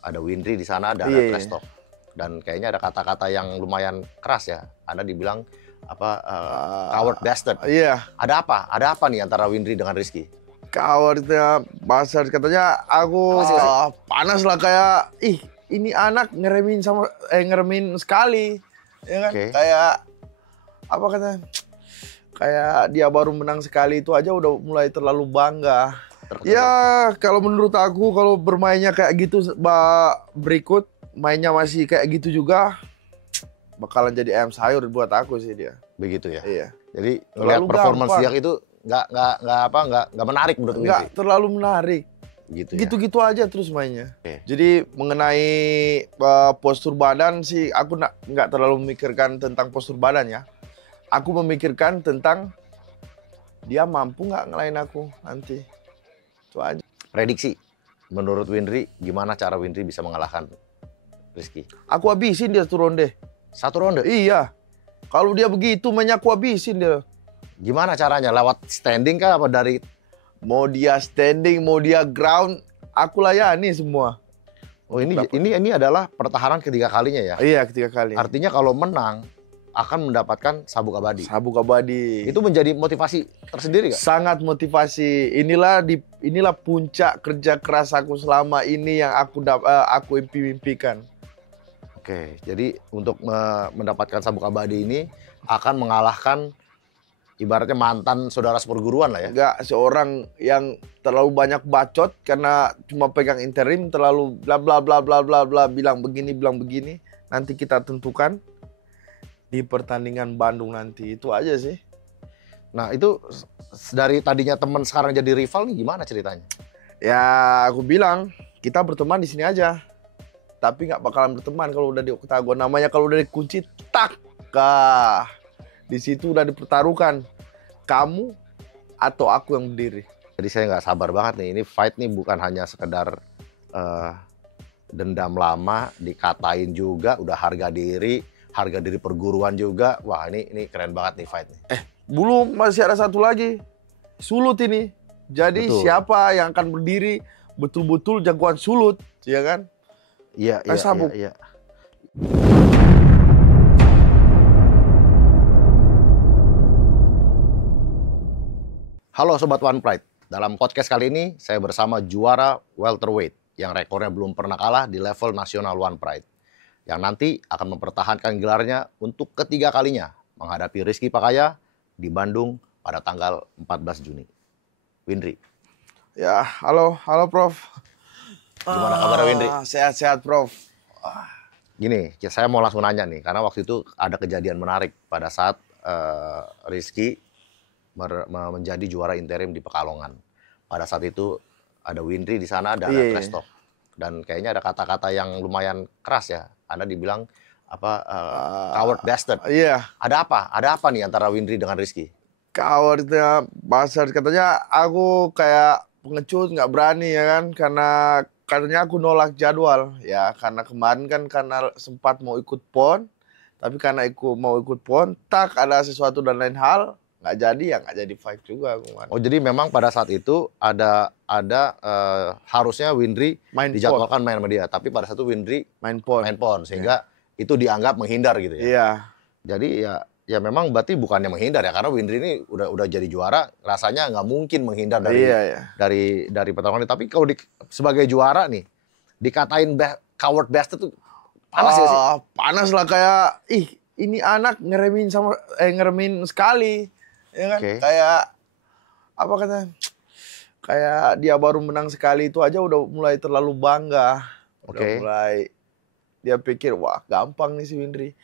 ada Windri di sana, ada trash talk. Dan kayaknya ada kata-kata yang lumayan keras ya. Anda dibilang coward bastard. Iya. Ada apa? Ada apa nih antara Windri dengan Rizky? Cowardnya bastard, katanya aku panas lah, kayak ini anak ngeremin sekali, ya kan? Kayak apa katanya? Kayak dia baru menang sekali itu aja udah mulai terlalu bangga. Ya kalau menurut aku kalau bermainnya kayak gitu berikut mainnya masih kayak gitu juga bakalan jadi ayam sayur buat aku sih dia. Begitu ya. Iya. Jadi lihat performance dia itu nggak menarik menurut Windri. Nggak terlalu menarik. Gitu aja terus mainnya. Jadi mengenai postur badan sih aku nggak terlalu memikirkan tentang postur badan ya. Aku memikirkan tentang dia mampu nggak ngelain aku nanti. Itu aja. Prediksi menurut Windri gimana cara Windri bisa mengalahkan Rizky? Aku habisin dia 1 ronde. 1 ronde? Iya. Kalau dia begitu mainnya aku habisin dia. Gimana caranya? Lewat standing kah apa dari? Mau dia standing, mau dia ground, aku layani semua. Oh ini adalah pertahanan ketiga kalinya ya? Iya, ketiga kali. Artinya kalau menang akan mendapatkan sabuk abadi. Sabuk abadi. Itu menjadi motivasi tersendiri nggak? Sangat motivasi. Inilah puncak kerja keras aku selama ini yang aku impikan. Oke, jadi untuk mendapatkan sabuk abadi ini akan mengalahkan ibaratnya mantan saudara seperguruan lah ya? Enggak, seorang yang terlalu banyak bacot karena cuma pegang interim, terlalu bla bla bla bla bla bla bilang begini. Nanti kita tentukan di pertandingan Bandung nanti. Itu aja sih. Nah itu dari tadinya teman sekarang jadi rival nih gimana ceritanya? Ya aku bilang kita berteman di sini aja. Tapi nggak bakalan berteman kalau udah di oktagon. Namanya kalau udah dikunci tak kah. Di situ udah dipertaruhkan kamu atau aku yang berdiri. Jadi saya nggak sabar banget nih. Ini fight nih bukan hanya sekedar dendam lama, dikatain juga, udah harga diri perguruan juga. Wah ini keren banget nih fight nih. Belum, masih ada satu lagi. Sulut ini. Jadi siapa yang akan berdiri betul-betul jagoan sulut, ya kan? Iya. Halo Sobat One Pride, dalam podcast kali ini saya bersama juara welterweight yang rekornya belum pernah kalah di level nasional One Pride. Yang nanti akan mempertahankan gelarnya untuk ketiga kalinya menghadapi Rizky Pakaya di Bandung pada tanggal 14 Juni. Windri. Ya, halo Prof. Gimana kabar Windri? Sehat-sehat Prof. Gini, saya mau langsung nanya nih, karena waktu itu ada kejadian menarik pada saat Rizky menjadi juara interim di Pekalongan. Pada saat itu ada Windri di sana, ada trash talk. Dan kayaknya ada kata-kata yang lumayan keras ya. Anda dibilang coward bastard. Iya. Ada apa? Ada apa nih antara Windri dengan Rizky? Cowardnya bastard, katanya aku kayak pengecut, nggak berani ya kan, karena katanya aku nolak jadwal ya, karena kemarin kan karena sempat mau ikut PON, tapi karena mau ikut PON tak ada sesuatu dan lain hal nggak jadi fight juga kemarin. Oh jadi memang pada saat itu ada harusnya Windri dijadwalkan main sama dia, tapi pada saat itu Windri main PON sehingga itu dianggap menghindar gitu ya. Iya. Jadi ya memang berarti bukannya menghindar ya, karena Windri ini udah jadi juara, rasanya nggak mungkin menghindar dari pertarungan ini. Tapi kalau sebagai juara nih dikatain coward bastard tuh panas ya sih? Panas lah, kayak ini anak ngeremin sekali, ya kan? Kayak apa katanya? Kayak dia baru menang sekali itu aja udah mulai terlalu bangga. Udah mulai dia pikir wah gampang nih si Windri.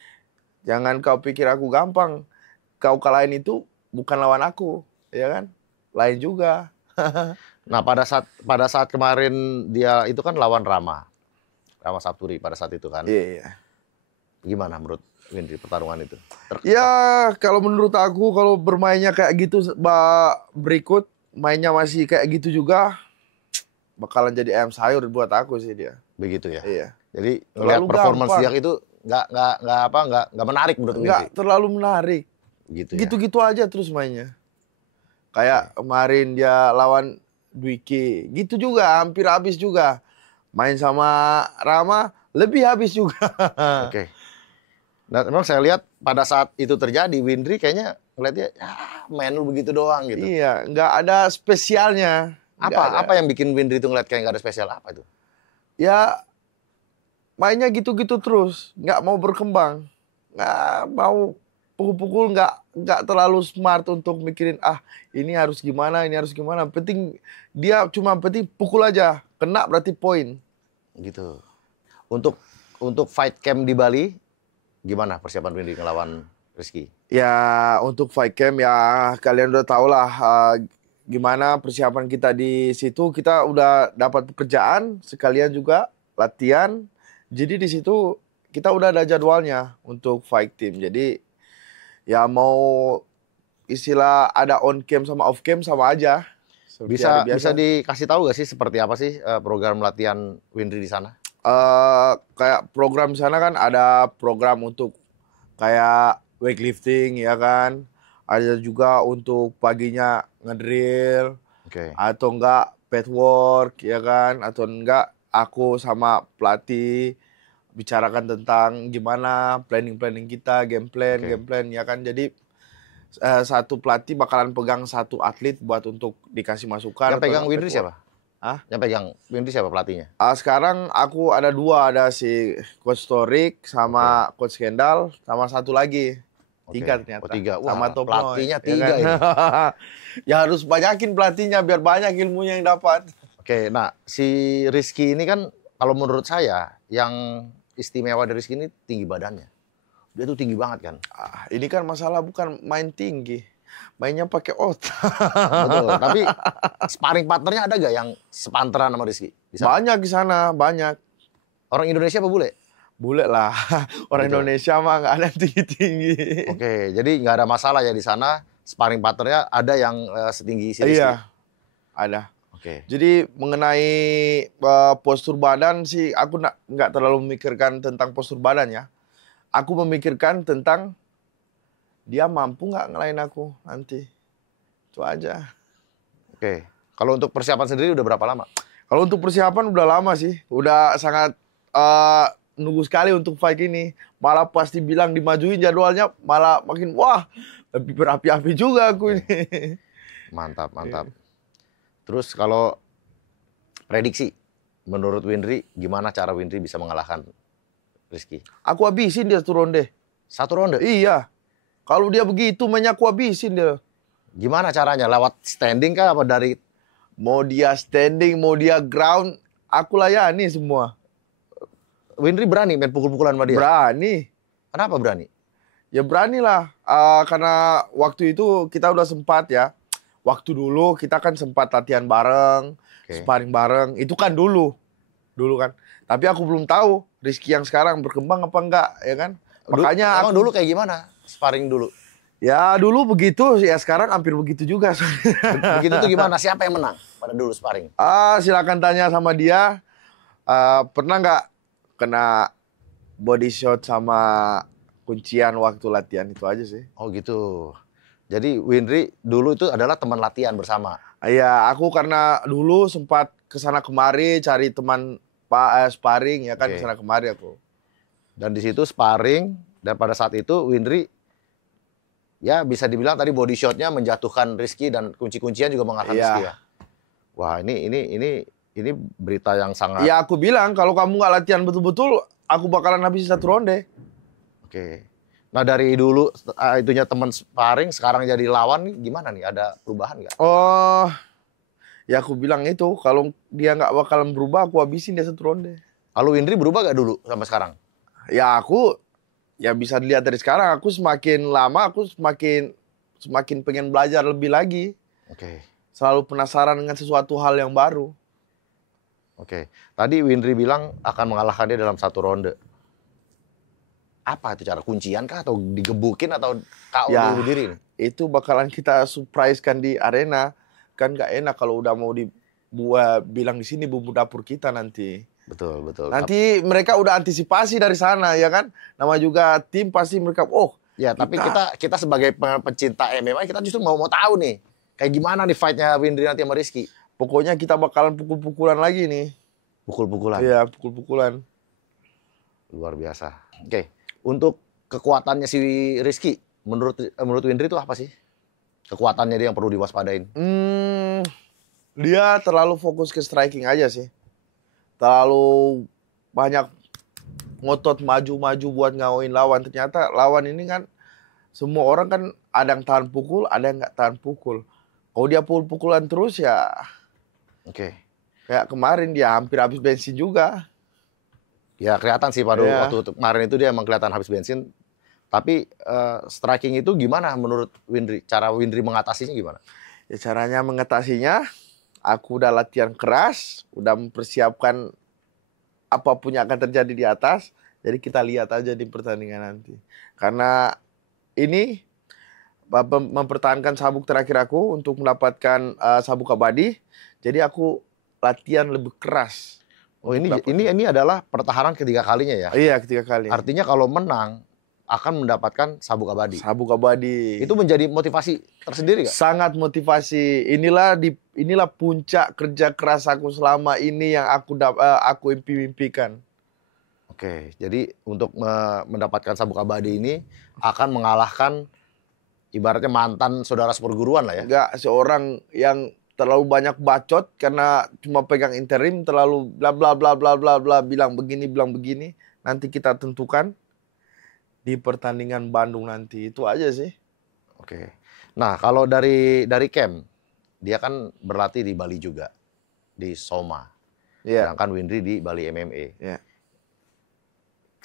Jangan kau pikir aku gampang. Kau kalahin itu bukan lawan aku, ya kan? Lain juga. Nah, pada saat kemarin dia itu kan lawan Rama Sapturi pada saat itu kan. Iya. Gimana menurut Windri pertarungan itu? Ya, kalau menurut aku kalau bermainnya kayak gitu berikut mainnya masih kayak gitu juga bakalan jadi ayam sayur buat aku sih dia. Begitu ya. Iya. Jadi lihat performance dia itu nggak menarik menurut Windri. Nggak terlalu menarik. Gitu aja terus mainnya. Kayak kemarin dia lawan Dwiki, gitu juga hampir habis juga. Main sama Rama lebih habis juga. Oke. Nah, memang saya lihat pada saat itu terjadi, Windri kayaknya ngeliatnya, ya main lu begitu doang gitu. Iya, nggak ada spesialnya. Apa yang bikin Windri itu ngeliat kayak nggak ada spesial apa itu? Ya, mainnya gitu-gitu terus, nggak mau berkembang, nggak mau pukul-pukul, nggak terlalu smart untuk mikirin ini harus gimana. Penting dia cuma penting pukul aja, kena berarti poin. Gitu. Untuk fight camp di Bali, gimana persiapan Windri ngelawan Rizky? Ya untuk fight camp ya kalian udah tau lah gimana persiapan kita di situ. Kita udah dapat pekerjaan sekalian juga latihan. Jadi di situ kita udah ada jadwalnya untuk fight team. Jadi ya mau istilah ada on cam sama off cam sama aja. Bisa dikasih tahu gak sih seperti apa sih program latihan Windri di sana? Kayak program di sana kan ada program untuk kayak weightlifting ya kan. Ada juga untuk paginya ngedrill. Atau enggak pad work ya kan. Atau enggak aku sama pelatih bicarakan tentang gimana planning kita, game plan ya kan. Jadi satu pelatih bakalan pegang satu atlet buat untuk dikasih masukan. Yang pegang Windri siapa? Yang pegang Windri siapa pelatihnya? Sekarang aku ada dua, ada si Coach Torik sama Coach Kendall sama satu lagi. Tiga ternyata. Tiga. Wah, sama Top pelatihnya Noy, tiga ya kan? ini. Ya harus banyakin pelatihnya biar banyak ilmunya yang dapat. Oke, nah si Rizky ini kan kalau menurut saya yang istimewa dari Rizky ini tinggi badannya. Dia tuh tinggi banget kan. Ini kan masalah bukan main tinggi, mainnya pakai otak. Betul. Tapi sparring partnernya ada gak yang sepantaran sama Rizky? Banyak di sana, banyak. Orang Indonesia apa bule? Bule lah. Orang Indonesia mah nggak ada tinggi-tinggi. Oke, jadi nggak ada masalah ya di sana. Sparring partnernya ada yang setinggi si Rizky? Iya, ada. Oke. Jadi mengenai postur badan sih aku nggak terlalu memikirkan tentang postur badan ya. Aku memikirkan tentang dia mampu nggak ngelain aku nanti. Itu aja. Oke. Kalau untuk persiapan sendiri udah berapa lama? Kalau untuk persiapan udah lama sih. Udah sangat nunggu sekali untuk fight ini. Malah pasti bilang dimajuin jadwalnya, malah makin wah lebih berapi-api juga aku ini. Mantap. Terus kalau prediksi, menurut Windri, gimana cara Windri bisa mengalahkan Rizky? Aku habisin dia 1 ronde. 1 ronde? Iya. Kalau dia begitu mainnya aku habisin dia. Gimana caranya? Lewat standing kah apa dari? Mau dia standing, mau dia ground, aku layani semua. Windri berani main pukul-pukulan sama dia? Berani. Kenapa berani? Ya beranilah. Karena waktu itu kita udah sempat ya. Waktu dulu kita kan sempat latihan bareng, sparring bareng. Itu kan dulu kan. Tapi aku belum tahu Rizky yang sekarang berkembang apa enggak, ya kan? Makanya emang dulu kayak gimana? Sparring dulu? Ya dulu begitu, ya sekarang hampir begitu juga. Begitu tuh gimana? Siapa yang menang pada dulu sparring? Silakan tanya sama dia. Pernah nggak kena body shot sama kuncian waktu latihan, itu aja sih. Oh gitu. Jadi Windri dulu itu adalah teman latihan bersama? Iya, aku karena dulu sempat kesana kemari cari teman sparring ya kan, kesana kemari aku. Dan di situ sparring, dan pada saat itu Windri ya bisa dibilang tadi body shotnya menjatuhkan Rizky dan kunci-kuncian juga mengalahkan Rizky ya. Wah ini berita yang sangat. Ya aku bilang kalau kamu nggak latihan betul-betul, aku bakalan habis 1 ronde. Oke. Nah dari dulu itunya teman sparring, sekarang jadi lawan nih, gimana nih? Ada perubahan nggak? Oh, ya aku bilang itu kalau dia nggak bakalan berubah, aku habisin dia 1 ronde. Kalau Windri berubah nggak dulu sampai sekarang? Ya aku, ya bisa dilihat dari sekarang, aku semakin lama aku semakin pengen belajar lebih lagi. Oke. Selalu penasaran dengan sesuatu hal yang baru. Oke. Tadi Windri bilang akan mengalahkan dia dalam 1 ronde. Apa itu cara kuncian kah atau digebukin atau KO dulu diri? Itu bakalan kita surprise-kan di arena. Kan nggak enak kalau udah mau bilang di sini bumbu dapur kita nanti. Betul. Nanti mereka udah antisipasi dari sana ya kan. Nama juga tim pasti mereka ya tapi kita sebagai pencinta MMA kita justru mau tahu nih kayak gimana nih fight-nya Windri nanti sama Rizky. Pokoknya kita bakalan pukul-pukulan lagi nih. Pukul-pukulan. Iya, pukul-pukulan. Luar biasa. Oke, untuk kekuatannya si Rizky, menurut Windri itu apa sih? Kekuatannya dia yang perlu diwaspadain. Dia terlalu fokus ke striking aja sih. Terlalu banyak ngotot maju-maju buat ngawin lawan. Ternyata lawan ini kan semua orang kan ada yang tahan pukul, ada yang nggak tahan pukul. Kalau dia pukul-pukulan terus ya, Oke. kayak kemarin dia hampir habis bensin juga. Ya kelihatan sih pada waktu kemarin itu dia emang kelihatan habis bensin. Tapi striking itu gimana menurut Windri? Cara Windri mengatasinya gimana? Ya caranya mengatasinya, aku udah latihan keras, udah mempersiapkan apapun yang akan terjadi di atas. Jadi kita lihat aja di pertandingan nanti. Karena ini mempertahankan sabuk terakhir aku untuk mendapatkan sabuk abadi. Jadi aku latihan lebih keras. Oh ini adalah pertahanan ketiga kalinya ya? Iya, ketiga kali. Artinya kalau menang akan mendapatkan sabuk abadi. Sabuk abadi. Itu menjadi motivasi tersendiri nggak? Sangat motivasi. Inilah puncak kerja keras aku selama ini yang aku impikan. Oke, jadi untuk mendapatkan sabuk abadi ini akan mengalahkan ibaratnya mantan saudara seperguruan lah ya? Enggak, seorang yang terlalu banyak bacot karena cuma pegang interim, terlalu bla bla bla bla bla bla bilang begini. Nanti kita tentukan di pertandingan Bandung nanti. Itu aja sih. Oke. Nah, kalau dari camp, dia kan berlatih di Bali juga, di Soma. Iya. Sedangkan Windri di Bali MMA. Iya.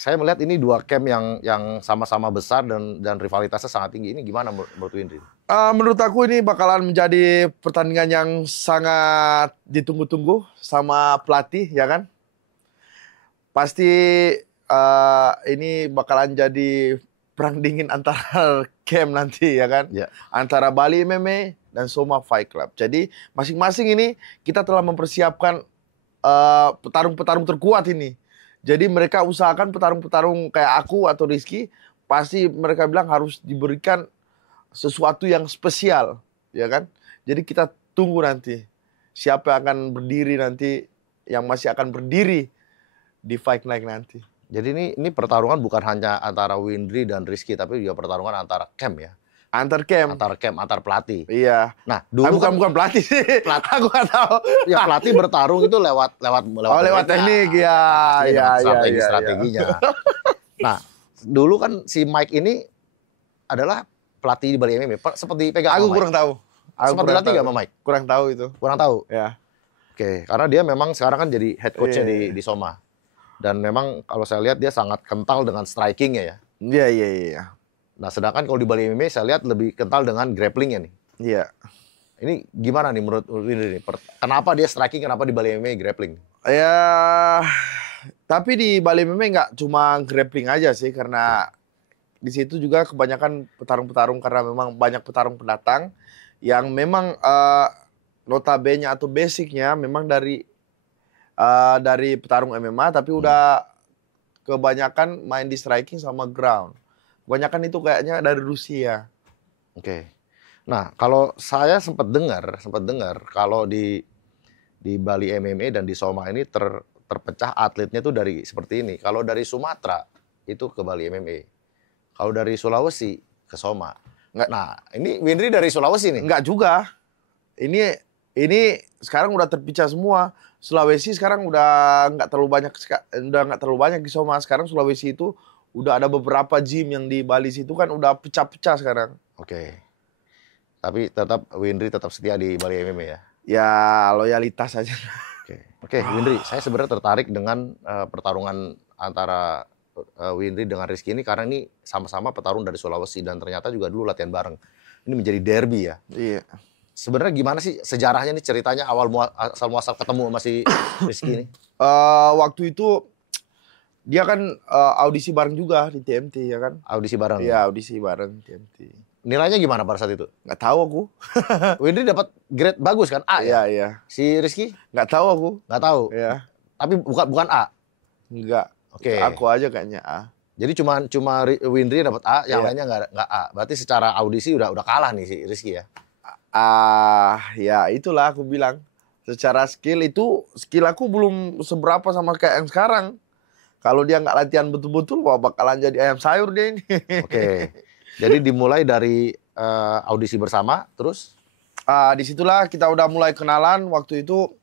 Saya melihat ini dua camp yang sama-sama besar dan rivalitasnya sangat tinggi. Ini gimana menurut Windri? Menurut aku ini bakalan menjadi pertandingan yang sangat ditunggu-tunggu sama pelatih, ya kan? Pasti ini bakalan jadi perang dingin antara camp nanti, ya kan? Ya. Antara Bali MMA dan Soma Fight Club. Jadi masing-masing ini kita telah mempersiapkan petarung-petarung terkuat ini. Jadi mereka usahakan petarung-petarung kayak aku atau Rizky, pasti mereka bilang harus diberikan sesuatu yang spesial, ya kan? Jadi kita tunggu nanti siapa yang akan berdiri nanti, yang masih akan berdiri di Fight Night nanti. Jadi ini pertarungan bukan hanya antara Windri dan Rizky, tapi juga pertarungan antara camp ya? Antar camp, antar pelatih. Iya. Nah, dulu bukan pelatih sih. Aku nggak tahu. Ya pelatih bertarung itu lewat teknik ya. Strateginya. Nah, dulu kan si Mike ini adalah pelatih di Bali MMA. Seperti pegang. Aku kurang tahu. Sempat dilatih nggak sama Mike? Kurang tahu itu. Kurang tahu. Ya. Oke, karena dia memang sekarang kan jadi head coach-nya di Soma. Dan memang kalau saya lihat dia sangat kental dengan striking-nya ya. Iya. Nah, sedangkan kalau di Bali MMA saya lihat lebih kental dengan grappling-nya nih. Iya. Ini gimana nih menurut Windri nih? Kenapa dia striking, kenapa di Bali MMA grappling? Ya, tapi di Bali MMA nggak cuma grappling aja sih, karena di situ juga kebanyakan petarung-petarung, karena memang banyak petarung pendatang yang memang notabene atau basicnya memang dari petarung MMA, tapi udah kebanyakan main di striking sama ground. Kebanyakan itu kayaknya dari Rusia. Oke. Nah, kalau saya sempat dengar kalau di Bali MMA dan di Soma ini terpecah atletnya tuh dari seperti ini. Kalau dari Sumatera itu ke Bali MMA. Kalau dari Sulawesi ke Soma. Nah, ini Windri dari Sulawesi nih. Enggak juga. Ini sekarang udah terpecah semua. Sulawesi sekarang udah nggak terlalu banyak di Soma. Sekarang Sulawesi itu udah ada beberapa gym yang di Bali situ kan udah pecah-pecah sekarang. Oke. Tapi tetap Windri tetap setia di Bali MMA ya? Ya, loyalitas aja. Oke, Windri, saya sebenarnya tertarik dengan pertarungan antara Windri dengan Rizky ini karena ini sama-sama petarung dari Sulawesi dan ternyata juga dulu latihan bareng. Ini menjadi derby ya? Iya. Sebenarnya gimana sih sejarahnya nih, ceritanya awal muasal ketemu sama si Rizky ini? Waktu itu dia kan audisi bareng juga di TMT, ya kan? Audisi bareng? Iya, audisi bareng TMT. Nilainya gimana pada saat itu? Nggak tahu aku. Windri dapat grade bagus kan? A ya? Iya. Si Rizky? Nggak tahu aku. Nggak tahu? Iya. Tapi bukan A? Enggak. Oke. Aku aja kayaknya A. Jadi cuma Windri dapat A, yang lainnya nggak A. Berarti secara audisi udah kalah nih si Rizky ya? Ya itulah aku bilang. Secara skill aku belum seberapa sama kayak yang sekarang. Kalau dia nggak latihan betul-betul, wah bakalan jadi ayam sayur dia ini. Oke. Jadi dimulai dari audisi bersama, terus? Disitulah kita udah mulai kenalan. Waktu itu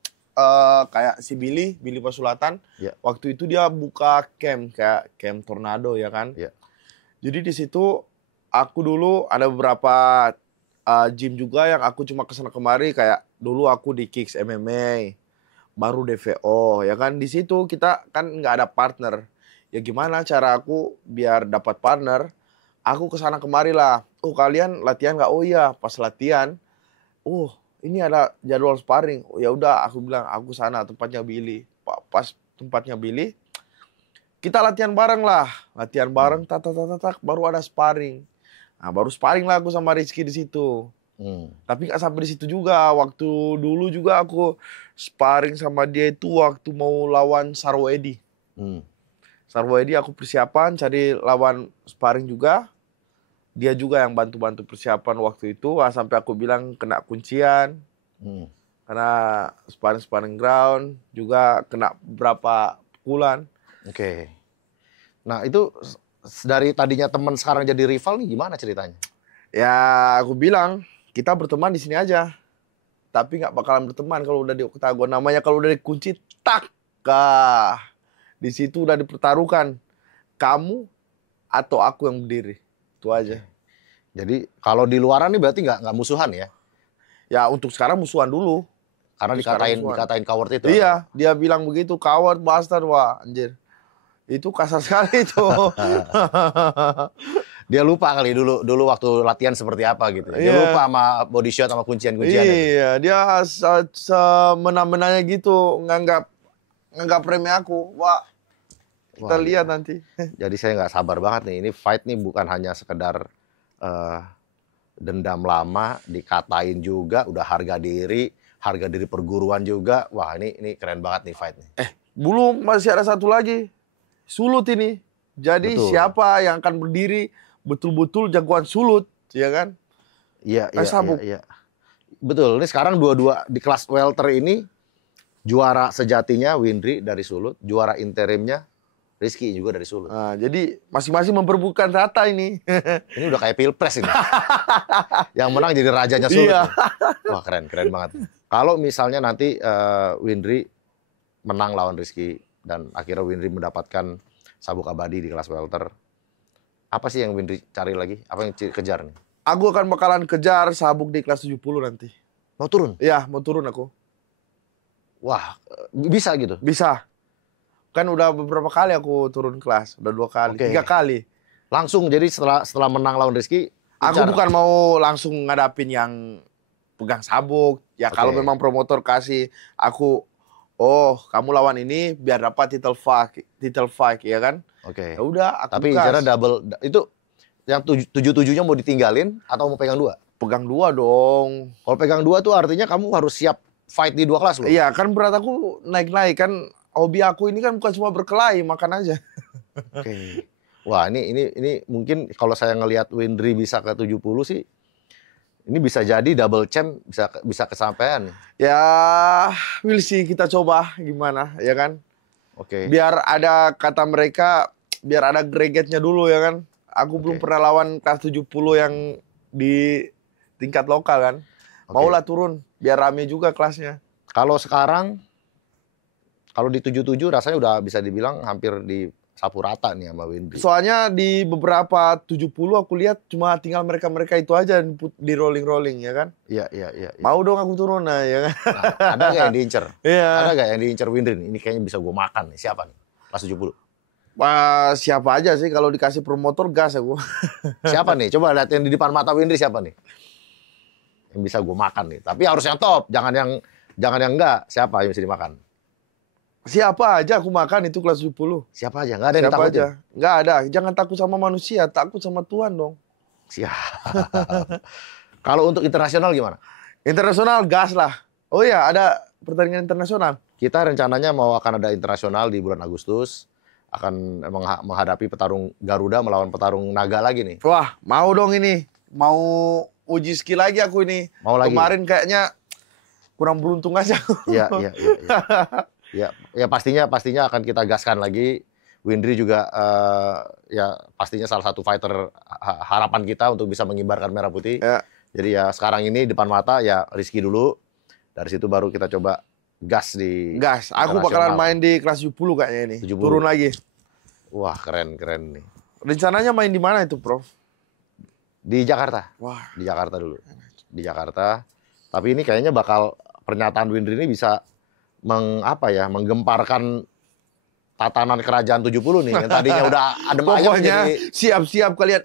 kayak si Billy Pasulatan. Yeah. Waktu itu dia buka camp, kayak camp Tornado ya kan. Yeah. Jadi di situ aku dulu ada beberapa gym juga yang aku cuma kesana kemari, kayak dulu aku di Kicks MMA, baru DVO ya kan. Di situ kita kan nggak ada partner. Ya gimana cara aku biar dapat partner? Aku kesana kemari lah. Oh kalian latihan nggak? Oh iya, pas latihan. Oh ini ada jadwal sparring. Oh, ya udah aku bilang aku sana tempatnya Billy. Pas tempatnya Billy, kita latihan bareng lah. Latihan bareng, tak, baru ada sparring. Nah, baru sparring lah aku sama Rizky di situ. Tapi nggak sampai di situ juga. Waktu dulu juga aku sparring sama dia itu waktu mau lawan Sarwoedi. Sarwoedi aku persiapan cari lawan sparring juga. Dia juga yang bantu-bantu persiapan waktu itu. Sampai aku bilang kena kuncian. Karena sparring ground juga kena beberapa pukulan. Oke. Nah itu dari tadinya teman sekarang jadi rival nih gimana ceritanya? Ya aku bilang kita berteman di sini aja. Tapi nggak bakalan berteman kalau udah di oktagon. Namanya kalau udah dikunci, tak. Di situ udah dipertaruhkan. Kamu atau aku yang berdiri. Itu aja. Jadi kalau di luaran nih berarti nggak musuhan ya? Ya untuk sekarang musuhan dulu. Karena dikatain coward itu. Iya, dia bilang begitu, coward, bastard, wah anjir. Itu kasar sekali itu. Dia lupa kali dulu waktu latihan seperti apa gitu. Dia lupa sama body shot sama kuncian-kuncian. Iya, dia semena-menanya gitu, nganggap remeh aku. Wah, kita lihat nanti. Jadi saya nggak sabar banget nih. Ini fight nih bukan hanya sekedar dendam lama, dikatain juga, udah harga diri perguruan juga. Wah ini keren banget nih fight nih. Belum, masih ada satu lagi. Sulut ini. Jadi siapa yang akan berdiri betul-betul jagoan sulut, ya kan? Iya. Betul, ini sekarang dua-dua di kelas welter ini juara sejatinya Windri dari Sulut, juara interimnya Rizky juga dari Sulut. Nah, jadi masing-masing memperebutkan rata ini. Ini udah kayak pilpres ini. Yang menang jadi rajanya Sulut. Iya. Wah keren banget. Kalau misalnya nanti Windri menang lawan Rizky dan akhirnya Windri mendapatkan sabuk abadi di kelas welter, apa sih yang Windri cari lagi? Apa yang kejar nih? Aku akan bakalan kejar sabuk di kelas 70 nanti. Mau turun? Iya, mau turun aku. Wah, bisa gitu? Bisa. Kan udah beberapa kali aku turun kelas. Udah 2 kali, 3 kali. Langsung, jadi setelah menang lawan Rizky, aku bukan mau langsung ngadapin yang pegang sabuk. Ya kalau memang promotor kasih aku, oh kamu lawan ini biar dapat title fight, ya kan? Ya udah, aku tapi cara double itu yang 7-7-nya mau ditinggalin atau mau pegang 2? Pegang 2 dong. Kalau pegang 2 tuh artinya kamu harus siap fight di 2 kelas loh. Iya, kan berat aku naik-naik kan. Hobi aku ini kan bukan cuma berkelahi, makan aja. Wah, ini mungkin kalau saya ngelihat Windri bisa ke 70 sih, ini bisa jadi double champ, bisa kesampaian. Ya, we'll see, kita coba gimana, ya kan? Biar ada kata mereka, biar ada gregetnya dulu ya kan. Aku belum pernah lawan kelas 70 yang di tingkat lokal kan. Maulah turun, biar rame juga kelasnya. Kalau sekarang, kalau di 77 rasanya udah bisa dibilang hampir di sapu rata nih sama Windri. Soalnya di beberapa 70 aku lihat cuma tinggal mereka-mereka itu aja di rolling-rolling ya kan. Iya. Mau dong aku turun nah ya kan. Nah, ada gak yang diincer? Iya. Ada gak yang diincer Windri nih? Ini kayaknya bisa gue makan nih. Siapa nih? Kelas 70. Siapa aja sih kalau dikasih promotor gas aku. Siapa nih? Coba lihat yang di depan mata Windri siapa nih? Yang bisa gue makan nih. Tapi harus yang top, jangan yang enggak. Siapa yang bisa dimakan? Siapa aja aku makan itu kelas 70. Siapa aja? Nggak ada yang ditakutin? Nggak ada. Jangan takut sama manusia, takut sama Tuhan dong. Siap. Kalau untuk internasional gimana? Internasional gas lah. Oh iya, ada pertandingan internasional. Kita rencananya akan ada internasional di bulan Agustus. Akan menghadapi petarung Garuda melawan petarung Naga lagi nih. Wah, mau dong ini. Mau uji skill lagi aku ini. Mau lagi? Kemarin kayaknya kurang beruntung aja. Iya. Ya pastinya akan kita gaskan lagi. Windri juga ya pastinya salah satu fighter harapan kita untuk bisa mengibarkan merah putih. Ya. Jadi ya sekarang ini depan mata ya Rizky dulu. Dari situ baru kita coba gas di Aku bakalan main di kelas 70 kayaknya ini. 70. Turun lagi. Wah, keren nih. Rencananya main di mana itu, Prof? Di Jakarta. Wah, di Jakarta dulu. Di Jakarta. Tapi ini kayaknya bakal pernyataan Windri ini bisa menggemparkan tatanan kerajaan 70 nih. Yang tadinya udah adem ayem. Pokoknya siap-siap kalian.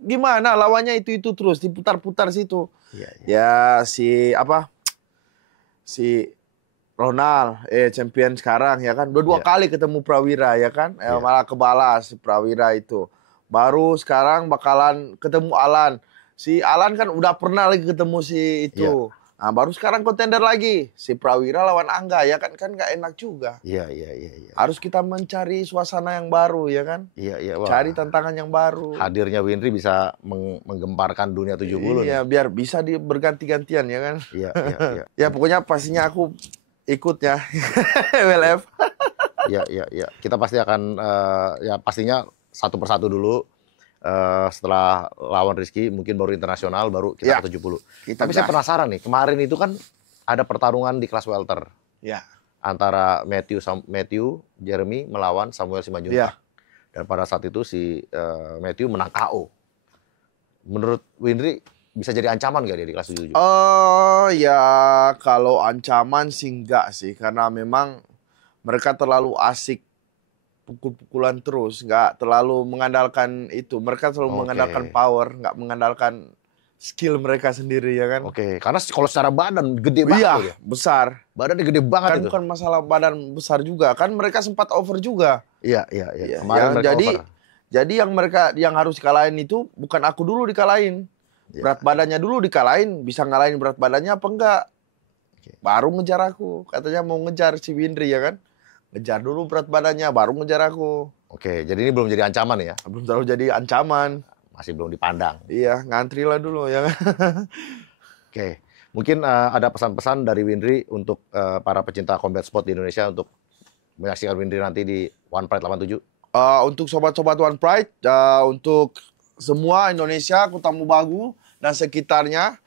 Gimana lawannya itu terus diputar-putar situ. Iya. Ya si Ronald, champion sekarang ya kan. Dua kali ketemu Prawira ya kan. Malah kebalas Prawira itu. Baru sekarang bakalan ketemu Alan. Si Alan kan udah pernah lagi ketemu si itu. Nah, baru sekarang kontender lagi. Si Prawira lawan Angga ya kan nggak enak juga. Iya. Harus kita mencari suasana yang baru ya kan. Iya. Cari tantangan yang baru. Hadirnya Windri bisa menggemparkan dunia 70 Iya, nih. biar bisa berganti-gantian ya kan. Iya. Ya pokoknya pastinya aku ikut ya. WLF. Iya. Kita pasti akan ya pastinya satu persatu dulu. Setelah lawan Rizky mungkin baru internasional, baru kita ke 70. Tapi saya penasaran nih, kemarin itu kan ada pertarungan di kelas welter. Ya. Antara Matthew Jeremy melawan Samuel Simanjuntak. Ya. Dan pada saat itu si Matthew menang KO. Menurut Windri bisa jadi ancaman nggak dia di kelas 77? Ya kalau ancaman sih enggak sih, karena memang mereka terlalu asik pukul-pukulan terus, nggak terlalu mengandalkan itu. Mereka terlalu mengandalkan power, nggak mengandalkan skill mereka sendiri ya kan. Karena kalau secara badan gede banget. Iya, besar. Badannya gede banget kan itu. Bukan masalah badan besar juga, kan mereka sempat over juga. Iya. Kemarin mereka over. Jadi yang harus dikalahin itu bukan aku dulu dikalahin. Berat badannya dulu dikalahin, bisa ngalahin berat badannya apa enggak. Baru ngejar aku, katanya mau ngejar si Windri ya kan. Ngejar dulu berat badannya, baru ngejar aku. Jadi ini belum jadi ancaman ya? Belum terlalu jadi ancaman. Masih belum dipandang. Iya, ngantri lah dulu ya kan. Mungkin ada pesan-pesan dari Windri untuk para pecinta combat sport di Indonesia untuk menyaksikan Windri nanti di One Pride 87. Untuk sobat-sobat One Pride, untuk semua Indonesia, Kota Mubagu dan sekitarnya,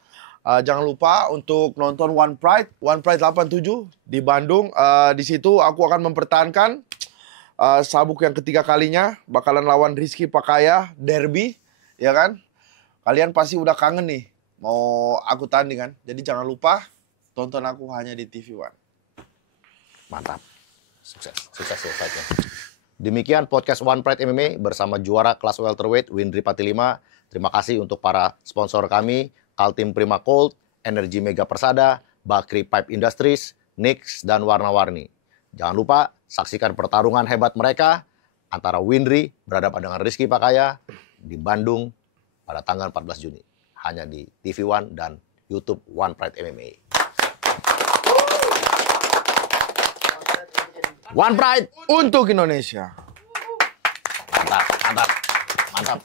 jangan lupa untuk nonton One Pride 87 di Bandung. Di situ aku akan mempertahankan sabuk yang ketiga kalinya, bakalan lawan Rizky Pakaya, derby, ya kan? Kalian pasti udah kangen nih, mau aku tanding kan? Jadi jangan lupa tonton aku hanya di TV One. Mantap, sukses fight-nya. Demikian podcast One Pride MMA bersama juara kelas welterweight Windri 45. Terima kasih untuk para sponsor kami, Kaltim Prima Cold, Energi Mega Persada, Bakri Pipe Industries, Nix, dan Warna-Warni. Jangan lupa saksikan pertarungan hebat mereka antara Windri berhadapan dengan Rizky Pakaya di Bandung pada tanggal 14 Juni. Hanya di TV One dan YouTube One Pride MMA. One Pride untuk Indonesia. Mantap.